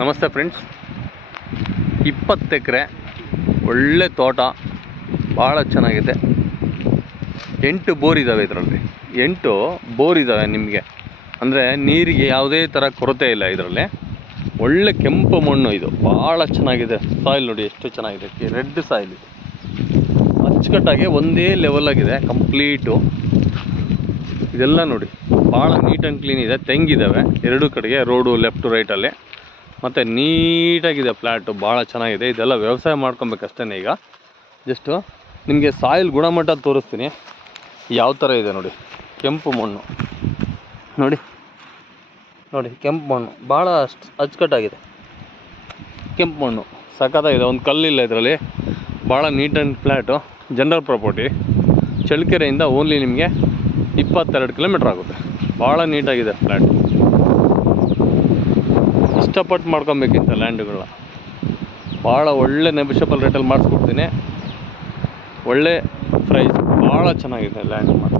ನಮಸ್ತೆ ಫ್ರೆಂಡ್ಸ್. 20 ಎಕರೆ ಒಳ್ಳೆ ತೋಟ, ಭಾಳ ಚೆನ್ನಾಗಿದೆ. 8 ಬೋರ್ ಇದ್ದಾವೆ. ಇದರಲ್ಲಿ 8 ಬೋರ್ ಇದ್ದಾವೆ. ನಿಮಗೆ ಅಂದರೆ ನೀರಿಗೆ ಯಾವುದೇ ಥರ ಕೊರತೆ ಇಲ್ಲ. ಇದರಲ್ಲಿ ಒಳ್ಳೆ ಕೆಂಪು ಮಣ್ಣು, ಇದು ಭಾಳ ಚೆನ್ನಾಗಿದೆ. ಸಾಯಿಲ್ ನೋಡಿ ಎಷ್ಟು ಚೆನ್ನಾಗಿದೆ, ರೆಡ್ ಸಾಯಿಲ್ ಇದು. ಅಚ್ಚುಕಟ್ಟಾಗಿ ಒಂದೇ ಲೆವೆಲ್ ಆಗಿದೆ ಕಂಪ್ಲೀಟು. ಇದೆಲ್ಲ ನೋಡಿ ಭಾಳ ನೀಟ್ ಆ್ಯಂಡ್ ಕ್ಲೀನ್ ಇದೆ. ತೆಂಗಿದ್ದಾವೆ ಎರಡೂ ಕಡೆಗೆ, ರೋಡು ಲೆಫ್ಟ್ ರೈಟಲ್ಲಿ. ಮತ್ತು ನೀಟಾಗಿದೆ ಫ್ಲ್ಯಾಟು, ಭಾಳ ಚೆನ್ನಾಗಿದೆ. ಇದೆಲ್ಲ ವ್ಯವಸಾಯ ಮಾಡ್ಕೊಬೇಕಷ್ಟೇ. ಈಗ ಜಸ್ಟು ನಿಮಗೆ ಸಾಯಿಲ್ ಗುಣಮಟ್ಟ ತೋರಿಸ್ತೀನಿ ಯಾವ ಥರ ಇದೆ ನೋಡಿ. ಕೆಂಪು ಮಣ್ಣು ನೋಡಿ, ಕೆಂಪು ಮಣ್ಣು ಭಾಳ ಅಚ್ಚುಕಟ್ಟಾಗಿದೆ. ಕೆಂಪು ಮಣ್ಣು ಸಖತ್ತಾಗಿದೆ, ಒಂದು ಕಲ್ಲಿಲ್ಲ ಇದರಲ್ಲಿ. ಭಾಳ neat and flat, general property. ಚಳ್ಳಕೆರೆಯಿಂದ ಓನ್ಲಿ ನಿಮಗೆ 22 ಕಿಲೋಮೀಟ್ರ್ ಆಗುತ್ತೆ. ಭಾಳ ನೀಟಾಗಿದೆ ಫ್ಲ್ಯಾಟ್. ಇಷ್ಟಪಟ್ಟು ಮಾಡ್ಕೊಬೇಕಿಂತ ಲ್ಯಾಂಡ್ಗಳನ್ನ ಭಾಳ ಒಳ್ಳೆ ನೆಗೋಷಿಯಬಲ್ ರೇಟಲ್ಲಿ ಮಾಡಿಸ್ಕೊಡ್ತೀನಿ. ಒಳ್ಳೆ ಪ್ರೈಸ್, ಭಾಳ ಚೆನ್ನಾಗಿದೆ ಲ್ಯಾಂಡ್ ಮಾಡಿ.